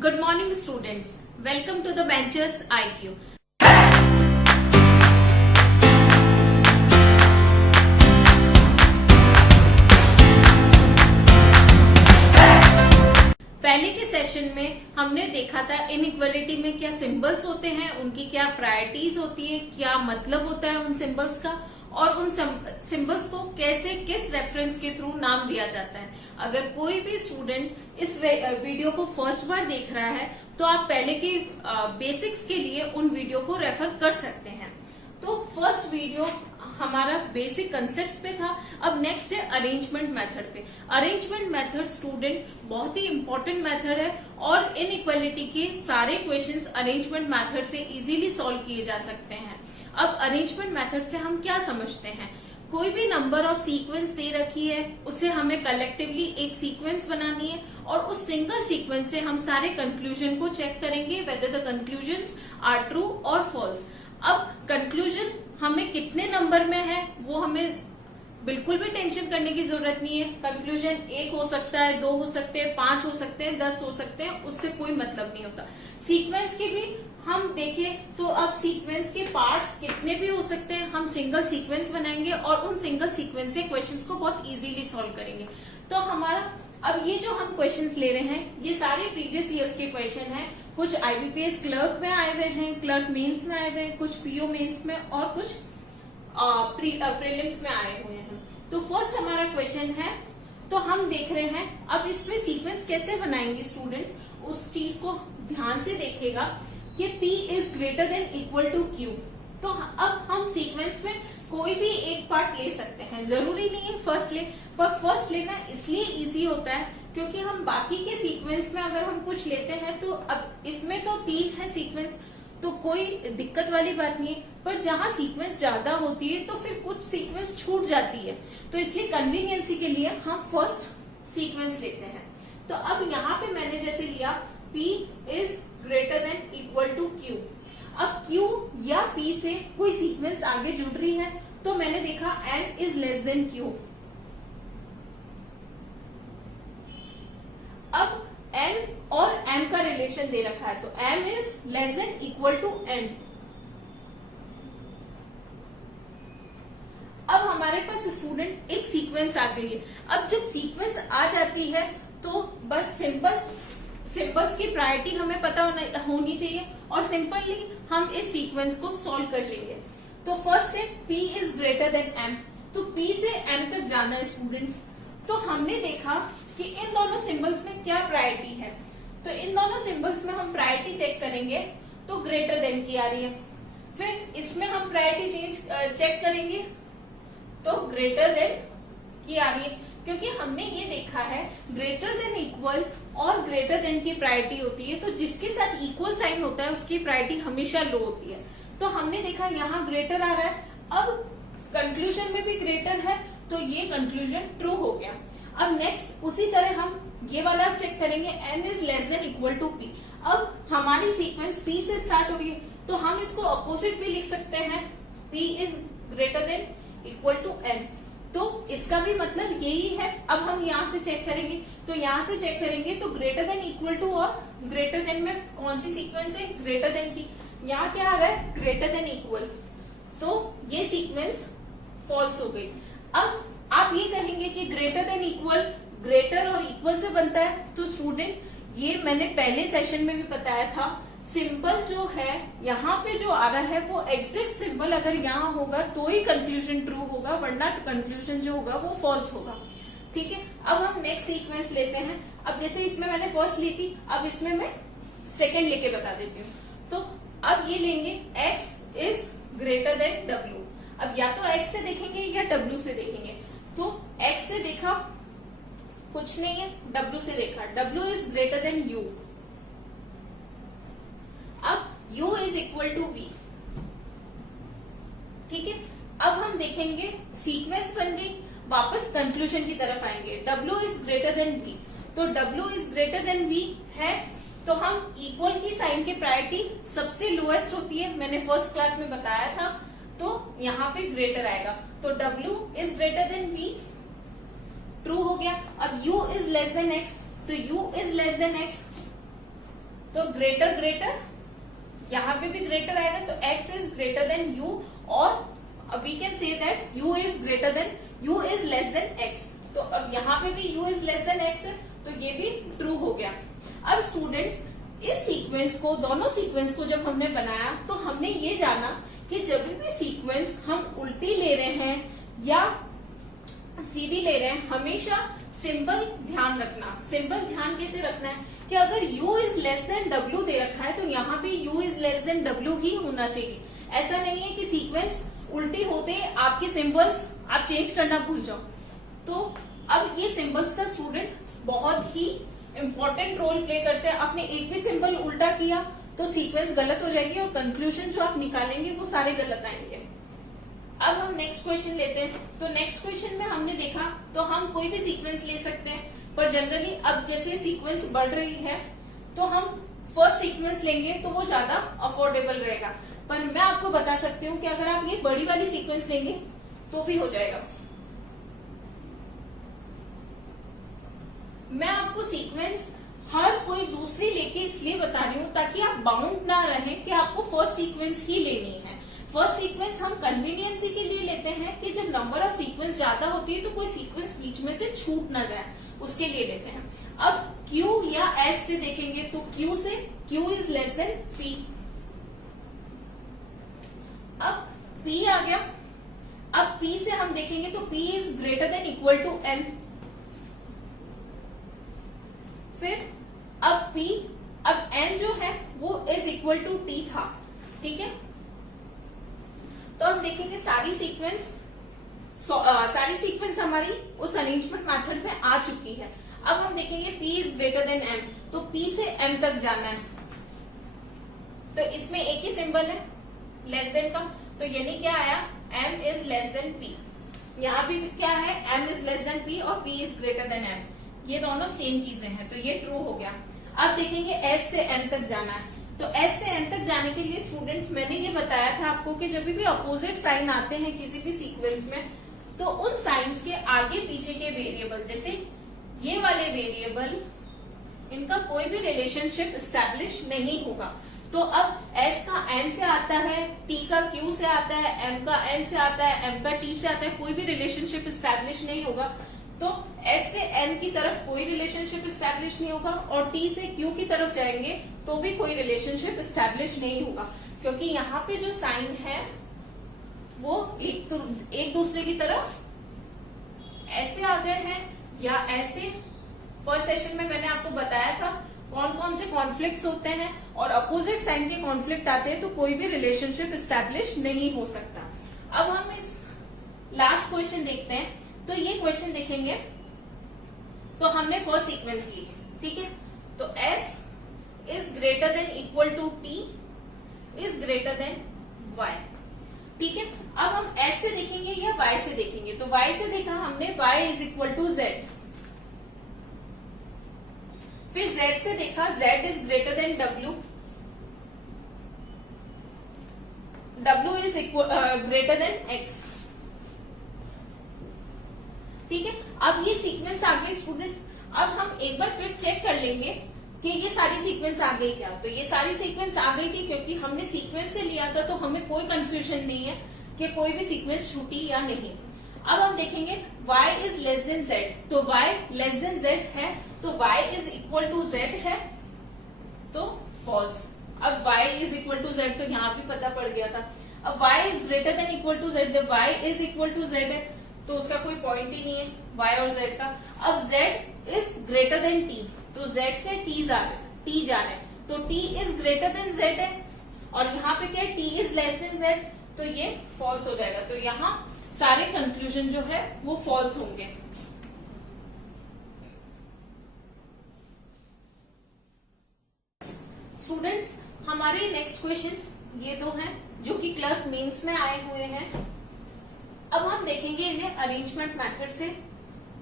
Good morning students. Welcome to the Benchers IQ. पहले के session में हमने देखा था इनइक्वालिटी में क्या सिंबल्स होते हैं, उनकी क्या प्रायोरिटीज होती है, क्या मतलब होता है उन सिंबल्स का और उन सिंबल्स को कैसे किस रेफरेंस के थ्रू नाम दिया जाता है। अगर कोई भी स्टूडेंट इस वीडियो को फर्स्ट बार देख रहा है तो आप पहले के बेसिक्स के लिए उन वीडियो को रेफर कर सकते हैं। तो फर्स्ट वीडियो हमारा बेसिक कंसेप्ट पे था। अब नेक्स्ट है अरेंजमेंट मेथड पे। अरेंजमेंट मेथड स्टूडेंट बहुत ही इंपॉर्टेंट मेथड है और इनइक्वालिटी के सारे क्वेश्चंस अरेंजमेंट मेथड से इजीली सॉल्व किए जा सकते हैं। अब अरेंजमेंट मेथड से हम क्या समझते हैं, कोई भी नंबर ऑफ सीक्वेंस दे रखी है, उसे हमें कलेक्टिवली एक सीक्वेंस बनानी है और उस सिंगल सीक्वेंस से हम सारे कंक्लूजन को चेक करेंगे whether the conclusions are true और फॉल्स। अब कंक्लूजन हमें कितने नंबर में है वो हमें बिल्कुल भी टेंशन करने की जरूरत नहीं है। कंक्लूजन 1 हो सकता है, 2 हो सकते हैं, 5 हो सकते हैं, 10 हो सकते हैं, उससे कोई मतलब नहीं होता। सीक्वेंस के भी हम देखें तो अब सीक्वेंस के पार्ट्स कितने भी हो सकते हैं, हम सिंगल सीक्वेंस बनाएंगे और उन सिंगल सीक्वेंस से क्वेश्चंस को बहुत इजीली सॉल्व करेंगे। तो हमारा अब ये जो हम क्वेश्चंस ले रहे हैं ये सारे प्रीवियस ईयर्स के क्वेश्चन हैं। कुछ आईबीपीएस क्लर्क में आए हुए हैं, क्लर्क मेंस में आए हुए हैं, कुछ पीओ मेंस में और कुछ प्रीलिम्स में आए हुए हैं। तो फर्स्ट हमारा क्वेश्चन है, तो हम देख रहे हैं अब इसमें सीक्वेंस कैसे बनाएंगे स्टूडेंट्स, उस चीज को ध्यान से देखिएगा कि P is greater than equal to Q। तो अब हम सीक्वेंस में कोई भी एक पार्ट ले सकते हैं, जरूरी नहीं है फर्स्ट ले, पर फर्स्ट लेना इसलिए इजी होता है क्योंकि हम बाकी के सीक्वेंस में अगर हम कुछ लेते हैं तो अब इसमें तो 3 है सीक्वेंस तो कोई दिक्कत वाली बात नहीं है, पर जहां सीक्वेंस ज्यादा होती है तो फिर कुछ सीक्वेंस छूट जाती है, तो इसलिए कन्वीनियंसी के लिए हम फर्स्ट सीक्वेंस लेते हैं। तो अब यहाँ पे मैंने जैसे लिया P is greater than equal to Q। अब Q या P से कोई सीक्वेंस आगे जुड़ रही है तो मैंने देखा N is less than Q। अब N और M का रिलेशन दे रखा है तो M is less than equal to N। अब हमारे पास स्टूडेंट एक सीक्वेंस आ गई है। अब जब सीक्वेंस आ जाती है तो बस सिंबल्स की प्रायोरिटी हमें पता होनी चाहिए और सिंपली हम इस सीक्वेंस को सॉल्व कर लेंगे। तो फर्स्ट है P is greater than M। तो P से M तक जाना है स्टूडेंट्स। तो हमने देखा कि इन दोनों सिंबल्स में क्या प्रायोरिटी है, तो इन दोनों सिंबल्स में हम प्रायोरिटी चेक करेंगे तो ग्रेटर देन की आ रही है। फिर इसमें हम प्रायोरिटी चेक करेंगे तो ग्रेटर देन की आ रही है, क्योंकि हमने ये देखा है ग्रेटर देन इक्वल और ग्रेटर देन की प्रायोरिटी होती है, तो जिसके साथ इक्वल साइन होता है उसकी प्रायोरिटी हमेशा लो होती है। तो हमने देखा यहाँ ग्रेटर आ रहा है, अब कंक्लूजन में भी ग्रेटर है तो ये कंक्लूजन ट्रू हो गया। अब नेक्स्ट उसी तरह हम ये वाला चेक करेंगे N is less than equal to P। अब हमारी सीक्वेंस P से स्टार्ट हो रही है तो हम इसको अपोजिट भी लिख सकते हैं, P is greater than equal to N। तो इसका भी मतलब यही है। अब हम यहाँ से चेक करेंगे तो यहाँ से चेक करेंगे तो ग्रेटर देन इक्वल टू और ग्रेटर देन में कौन सी सीक्वेंस है, ग्रेटर देन की। यहाँ क्या आ रहा है, ग्रेटर देन इक्वल, तो ये सीक्वेंस फॉल्स हो गई। अब आप ये कहेंगे कि ग्रेटर देन इक्वल ग्रेटर और इक्वल से बनता है, तो स्टूडेंट ये मैंने पहले सेशन में भी बताया था, सिंबल जो है यहाँ पे जो आ रहा है वो एग्जैक्ट सिंबल अगर यहाँ होगा तो ही कंक्लूजन ट्रू होगा, वरना कंक्लूजन जो होगा वो फॉल्स होगा। ठीक है, अब हम नेक्स्ट सीक्वेंस लेते हैं। अब जैसे इसमें मैंने फर्स्ट ली थी, अब इसमें मैं सेकेंड लेके बता देती हूँ। तो अब ये लेंगे x is greater than W। अब या तो x से देखेंगे या W से देखेंगे। तो x से देखा कुछ नहीं है, W से देखा W is greater than U। अब U is equal to V। ठीक है, अब हम देखेंगे सीक्वेंस बन गई, वापस कंक्लूजन की तरफ आएंगे। W is greater than V, तो W is greater than V है तो हम इक्वल की साइन की प्रायोरिटी सबसे लोएस्ट होती है, मैंने फर्स्ट क्लास में बताया था, तो यहाँ पे ग्रेटर आएगा। तो W is greater than V, true हो गया। अब U is less than X, तो U is less than X, तो ग्रेटर ग्रेटर, यहाँ पे भी ग्रेटर आएगा, तो x is greater than u, और we can say that u is greater than, u is less than x। तो अब यहाँ पे भी u is less than x है, तो ये भी ट्रू हो गया। अब स्टूडेंट्स इस सीक्वेंस को, दोनों सीक्वेंस को जब हमने बनाया तो हमने ये जाना कि जब भी सीक्वेंस हम उल्टी ले रहे हैं या सीधी ले रहे हैं, हमेशा सिंबल ध्यान रखना। सिंबल ध्यान कैसे रखना है कि अगर u is less then w दे रखा है तो यहाँ पे u is less then w ही होना चाहिए। ऐसा नहीं है कि सीक्वेंस उल्टी होते आपके सिंबल्स आप चेंज करना भूल जाओ। तो अब ये सिंबल्स का स्टूडेंट बहुत ही इंपॉर्टेंट रोल प्ले करते हैं। आपने एक भी सिंबल उल्टा किया तो सीक्वेंस गलत हो जाएगी और कंक्लूजन जो आप निकालेंगे वो सारे गलत आएंगे। अब हम नेक्स्ट क्वेश्चन लेते हैं। तो नेक्स्ट क्वेश्चन में हमने देखा तो हम कोई भी सीक्वेंस ले सकते हैं, पर जनरली अब जैसे सीक्वेंस बढ़ रही है तो हम फर्स्ट सीक्वेंस लेंगे तो वो ज्यादा अफोर्डेबल रहेगा। पर मैं आपको बता सकती हूँ कि अगर आप ये बड़ी वाली सीक्वेंस लेंगे तो भी हो जाएगा। मैं आपको सीक्वेंस हर कोई दूसरी लेके इसलिए बता रही हूँ ताकि आप बाउंड ना रहे कि आपको फर्स्ट सीक्वेंस ही लेनी है। फर्स्ट सीक्वेंस हम कन्वीनियंसी के लिए लेते हैं कि जब नंबर ऑफ सीक्वेंस ज्यादा होती है तो कोई सीक्वेंस बीच में से छूट ना जाए, उसके लिए लेते हैं। अब Q या S से देखेंगे तो Q से Q is less than P। अब P आ गया। अब P से हम देखेंगे तो P is greater than equal to N। फिर अब P, अब N जो है वो इज इक्वल टू T था, ठीक है। तो हम देखेंगे सारी सीक्वेंस हमारी उस अरेंजमेंट मेथड में आ चुकी है। अब हम देखेंगे P is greater than M, तो P से M तक जाना है। तो इसमें एक ही सिंबल है लेस देन का, तो यानी क्या आया, M is less than P। यहाँ भी क्या है, M is less than P और P is greater than M, ये दोनों सेम चीजें हैं, तो ये ट्रू हो गया। अब देखेंगे S से M तक जाना है। तो S से N तक जाने के लिए स्टूडेंट्स मैंने ये बताया था आपको कि जब भी अपोजिट साइन आते हैं किसी भी सीक्वेंस में तो उन साइंस के आगे पीछे के वेरिएबल, जैसे ये वाले वेरिएबल, इनका कोई भी रिलेशनशिप एस्टैब्लिश नहीं होगा। तो अब S का N से आता है, T का Q से आता है, M का N से आता है, M का T से आता है, कोई भी रिलेशनशिप एस्टैब्लिश नहीं होगा। तो S से N की तरफ कोई रिलेशनशिप एस्टैब्लिश नहीं होगा और T से Q की तरफ जाएंगे तो भी कोई रिलेशनशिप एस्टैब्लिश नहीं होगा, क्योंकि यहाँ पे जो साइन है वो एक दूसरे की तरफ ऐसे आ गए हैं या ऐसे। फर्स्ट सेशन में मैंने आपको बताया था कौन कौन से कॉन्फ्लिक्ट्स होते हैं, और अपोजिट साइन के कॉन्फ्लिक्ट आते हैं तो कोई भी रिलेशनशिप एस्टैब्लिश नहीं हो सकता। अब हम इस लास्ट क्वेश्चन देखते हैं। तो ये क्वेश्चन देखेंगे तो हमने फर्स्ट सीक्वेंस ली, ठीक है। तो S is greater than equal to T is greater than Y, ठीक है। अब हम S से देखेंगे या Y से देखेंगे, तो Y से देखा हमने Y is equal to Z। फिर Z से देखा Z is greater than W, W is greater than X, ठीक है। अब ये सीक्वेंस आ गई स्टूडेंट्स। अब हम एक बार फिर चेक कर लेंगे कि ये सारी सीक्वेंस आ गई क्या। तो ये सारी सीक्वेंस आ गई थी क्योंकि हमने सीक्वेंस से लिया था, तो हमें कोई कंफ्यूजन नहीं है कि कोई भी सीक्वेंस छूटी या नहीं। अब हम देखेंगे y is less than z, तो y लेस देन z है, तो y is equal to z है, तो फॉल्स। अब y is equal to z, तो यहाँ भी पता पड़ गया था। अब y is greater than equal to z, जब y is equal to z है तो उसका कोई पॉइंट ही नहीं है y और z का। अब z is greater then t, तो z से t जा रहे हैं, तो t is greater then z है, और यहाँ पे क्या है, t is less than z, तो ये फॉल्स हो जाएगा। तो यहाँ सारे कंक्लूजन जो है वो फॉल्स होंगे। स्टूडेंट्स हमारे नेक्स्ट क्वेश्चंस ये दो हैं जो कि क्लर्क मेंस में आए हुए हैं। अब हम देखेंगे इन्हें अरेंजमेंट मेथड से,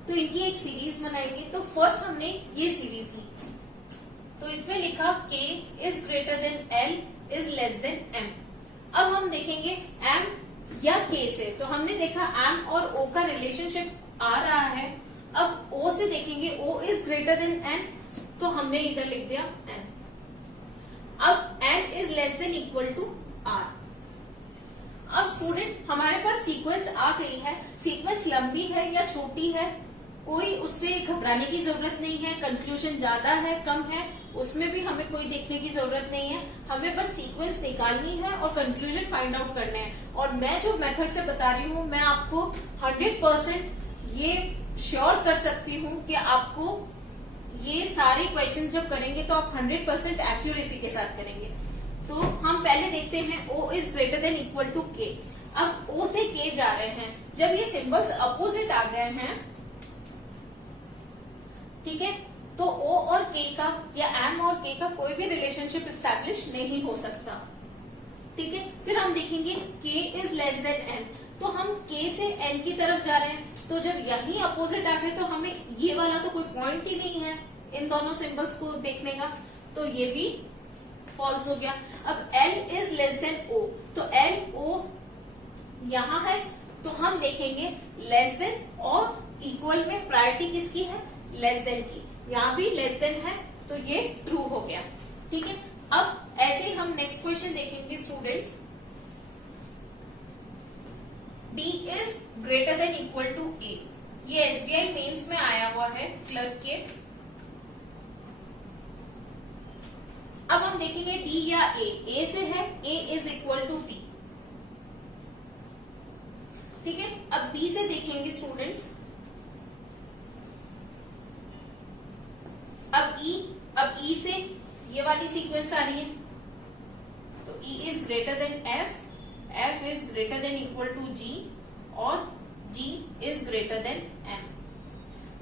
तो इनकी एक सीरीज बनाएंगे। तो फर्स्ट हमने ये सीरीज ली, तो इसमें लिखा k is greater then L is less then M। अब हम देखेंगे M या K से, तो हमने देखा M और O का रिलेशनशिप आ रहा है। अब O से देखेंगे O is greater than N, तो हमने इधर लिख दिया N। Less than equal to R. अब स्टूडेंट हमारे पास सीक्वेंस आ गई है, सीक्वेंस लंबी है या छोटी है कोई उससे घबराने की जरूरत नहीं है, कंक्लूजन ज्यादा है कम है उसमें भी हमें कोई देखने की जरूरत नहीं है, हमें बस सीक्वेंस निकालनी है और कंक्लूजन फाइंड आउट करने हैं। और मैं जो मेथड से बता रही हूँ मैं आपको 100% ये श्योर कर सकती हूँ कि आपको ये सारे क्वेश्चन जब करेंगे तो आप 100% एक्यूरेसी के साथ करेंगे। तो हम पहले देखते हैं O is greater than equal to K। अब O से K जा रहे हैं, जब ये सिंबल्स अपोजिट आ गए हैं, ठीक है, तो O और K का या M और K का कोई भी रिलेशनशिप एस्टैब्लिश नहीं हो सकता। ठीक है, फिर हम देखेंगे K is less then N, तो हम K से N की तरफ जा रहे हैं, तो जब यही अपोजिट आ गए तो हमें ये वाला तो कोई पॉइंट ही नहीं है इन दोनों सिंबल्स को देखने का, तो ये भी फॉल्स हो गया। अब L is less then O, तो L O यहां है, तो हम देखेंगे लेस देन और इक्वल में प्रायोरिटी किसकी है, लेस देन की, यहां भी लेस देन है तो ये ट्रू हो गया। ठीक है, अब ऐसे ही हम नेक्स्ट क्वेश्चन देखेंगे students. D is greater than equal to A, ये SBI मेंस में आया हुआ है क्लर्क के। अब हम देखेंगे D या A से है, A is equal to B। ठीक है, अब B से देखेंगे स्टूडेंट्स। अब E से ये वाली सीक्वेंस आ रही है, तो E is greater than F, F is greater than equal to G और G is greater than M।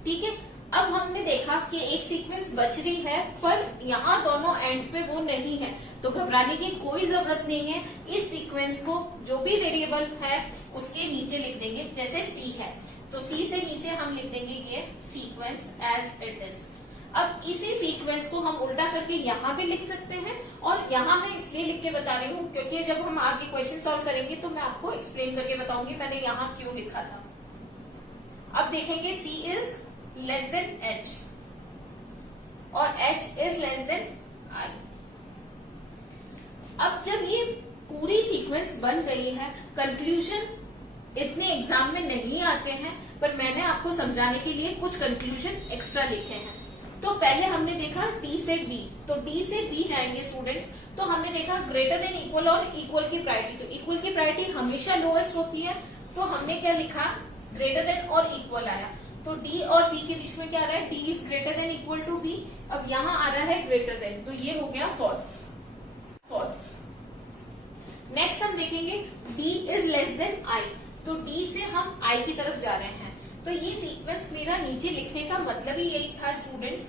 ठीक है, अब हमने देखा कि एक सीक्वेंस बच रही है पर यहाँ दोनों एंड्स पे वो नहीं है, तो घबराने की कोई जरूरत नहीं है। इस सीक्वेंस को जो भी वेरिएबल है उसके नीचे लिख देंगे, जैसे C है तो C से नीचे हम लिख देंगे ये सीक्वेंस एज इट इज। अब इसी सीक्वेंस को हम उल्टा करके यहाँ भी लिख सकते हैं, और यहाँ मैं इसलिए लिख के बता रही हूँ क्योंकि जब हम आगे क्वेश्चन सॉल्व करेंगे तो मैं आपको एक्सप्लेन करके बताऊंगी मैंने यहाँ क्यों लिखा था। अब देखेंगे C is less then H और H is less then I। अब जब ये पूरी सीक्वेंस बन गई है, कंक्लूजन इतने एग्जाम में नहीं आते हैं पर मैंने आपको समझाने के लिए कुछ कंक्लूजन एक्स्ट्रा लिखे हैं। तो पहले हमने देखा D से B, तो D से B जाएंगे स्टूडेंट्स, तो हमने देखा ग्रेटर देन इक्वल और इक्वल की प्रायोरिटी, तो इक्वल की प्रायोरिटी हमेशा लोएस्ट होती है, तो हमने क्या लिखा ग्रेटर देन और इक्वल आया, तो D और B के बीच में क्या आ रहा है, D is greater than equal to B। अब यहाँ आ रहा है ग्रेटर देन, तो ये हो गया फॉल्स। नेक्स्ट हम देखेंगे D is less then I, तो D से हम I की तरफ जा रहे हैं। तो ये सीक्वेंस मेरा नीचे लिखने का मतलब ही यही था स्टूडेंट्स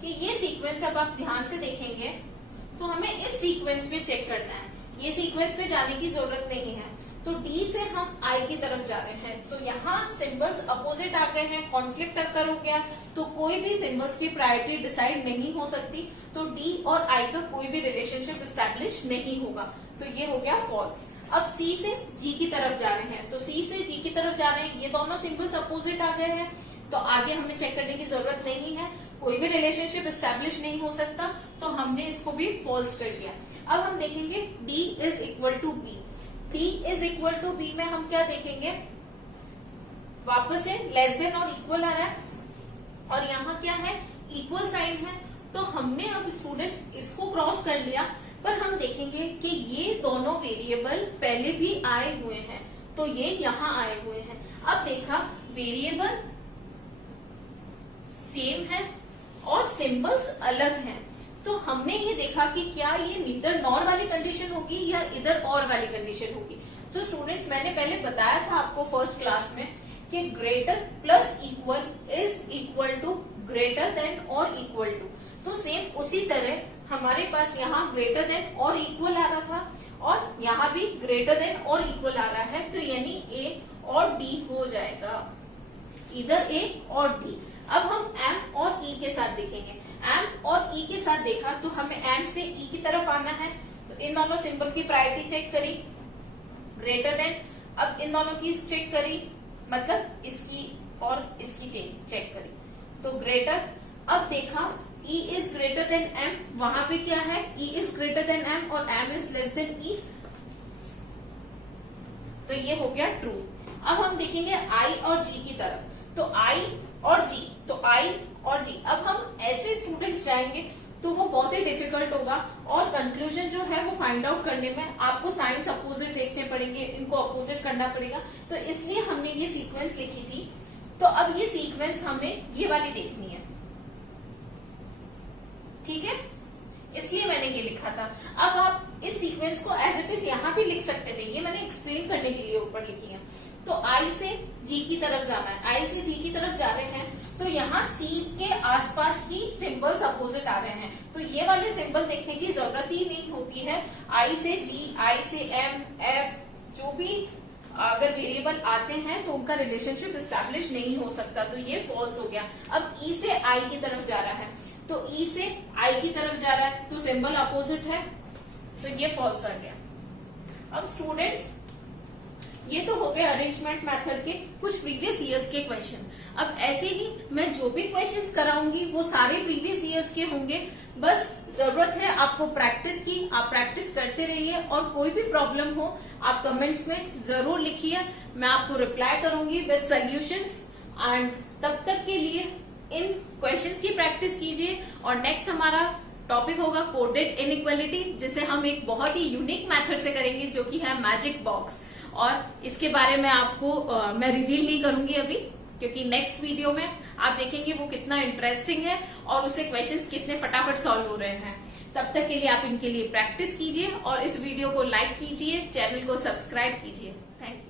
कि ये सीक्वेंस अब आप ध्यान से देखेंगे तो हमें इस सीक्वेंस पे चेक करना है, ये सीक्वेंस पे जाने की जरूरत नहीं है। तो D से हम I की तरफ जा रहे हैं, तो यहाँ सिंबल्स अपोजिट आ गए हैं, कॉन्फ्लिक्ट अकर हो गया, तो कोई भी सिंबल्स की प्रायोरिटी डिसाइड नहीं हो सकती, तो D और I का कोई भी रिलेशनशिप एस्टैब्लिश नहीं होगा, तो ये हो गया फॉल्स। अब C से G की तरफ जा रहे हैं, तो C से G की तरफ जा रहे हैं, ये दोनों सिंबल्स अपोजिट आ गए हैं, तो आगे हमें चेक करने की जरूरत नहीं है, कोई भी रिलेशनशिप एस्टैब्लिश नहीं हो सकता, तो हमने इसको भी फॉल्स कर दिया। अब हम देखेंगे D is equal to B, D is equal to B में हम क्या देखेंगे, वापस से लेस देन और इक्वल आ रहा है और यहाँ क्या है, इक्वल साइन है, तो हमने अब स्टूडेंट इसको क्रॉस कर लिया, पर हम देखेंगे कि ये दोनों वेरिएबल पहले भी आए हुए हैं, तो ये यहाँ आए हुए हैं। अब देखा वेरिएबल सेम है और सिंबल्स अलग हैं, तो हमने ये देखा कि क्या ये नीदर नॉर वाली कंडीशन होगी या इधर और वाली कंडीशन होगी। तो स्टूडेंट्स मैंने पहले बताया था आपको फर्स्ट क्लास में कि greater plus equal is equal to greater than और इक्वल टू, तो सेम उसी तरह हमारे पास यहाँ ग्रेटर देन और इक्वल आ रहा था और यहाँ भी ग्रेटर देन और इक्वल आ रहा है, तो यानी A और D हो जाएगा, इधर A और D। अब हम M और E के साथ देखेंगे, M और E के साथ देखा तो हमें M से E की तरफ आना है, तो इन दोनों सिंबल की प्रायोरिटी चेक करी ग्रेटर देन, अब इन दोनों की चेक करी मतलब इसकी और इसकी चेक करी तो ग्रेटर। अब देखा E is greater than M, वहां पे क्या है, E is greater than M और M is less then E, तो ये हो गया ट्रू। अब हम देखेंगे I और G की तरफ, तो I और G, तो I और G, अब हम ऐसे स्टूडेंट्स जाएंगे तो वो बहुत ही डिफिकल्ट होगा और कंक्लूजन जो है वो फाइंड आउट करने में आपको साइंस अपोजिट देखने पड़ेंगे, इनको अपोजिट करना पड़ेगा, तो इसलिए हमने ये सीक्वेंस लिखी थी। तो अब ये सीक्वेंस हमें ये वाली देखनी है, ठीक है, इसलिए मैंने ये लिखा था। अब आप इस सीक्वेंस को एज इट इज यहाँ भी लिख सकते थे, ये मैंने एक्सप्लेन करने के लिए ऊपर लिखी है। तो I से G की तरफ जाना है, I से G की तरफ जा रहे हैं, तो यहाँ C के आसपास ही सिंबल्स अपोजिट आ रहे हैं, तो ये वाले सिंबल देखने की जरूरत ही नहीं होती है। I से G, I से M, F, जो भी अगर वेरिएबल आते हैं तो उनका रिलेशनशिप एस्टैब्लिश नहीं हो सकता, तो ये फॉल्स हो गया। अब E से I की तरफ जा रहा है, तो E से I की तरफ जा रहा है, तो सिंबल अपोजिट है, तो ये फॉल्स आ गया। अब स्टूडेंट्स, ये तो हो गए अरेंजमेंट मेथड के कुछ प्रीवियस ईयर्स के क्वेश्चन। अब ऐसे ही मैं जो भी क्वेश्चंस कराऊंगी वो सारे प्रीवियस ईयर्स के होंगे, बस जरूरत है आपको प्रैक्टिस की, आप प्रैक्टिस करते रहिए और कोई भी प्रॉब्लम हो आप कमेंट्स में जरूर लिखिए, मैं आपको रिप्लाई करूंगी विद सॉल्यूशंस। एंड तब तक के लिए इन क्वेश्चंस की प्रैक्टिस कीजिए और नेक्स्ट हमारा टॉपिक होगा कोडेड इनइक्वालिटी, जिसे हम एक बहुत ही यूनिक मेथड से करेंगे जो कि है मैजिक बॉक्स, और इसके बारे में आपको मैं रिवील नहीं करूंगी अभी, क्योंकि नेक्स्ट वीडियो में आप देखेंगे वो कितना इंटरेस्टिंग है और उससे क्वेश्चंस कितने फटाफट सॉल्व हो रहे हैं। तब तक के लिए आप इनके लिए प्रैक्टिस कीजिए और इस वीडियो को लाइक कीजिए, चैनल को सब्सक्राइब कीजिए। Thank you.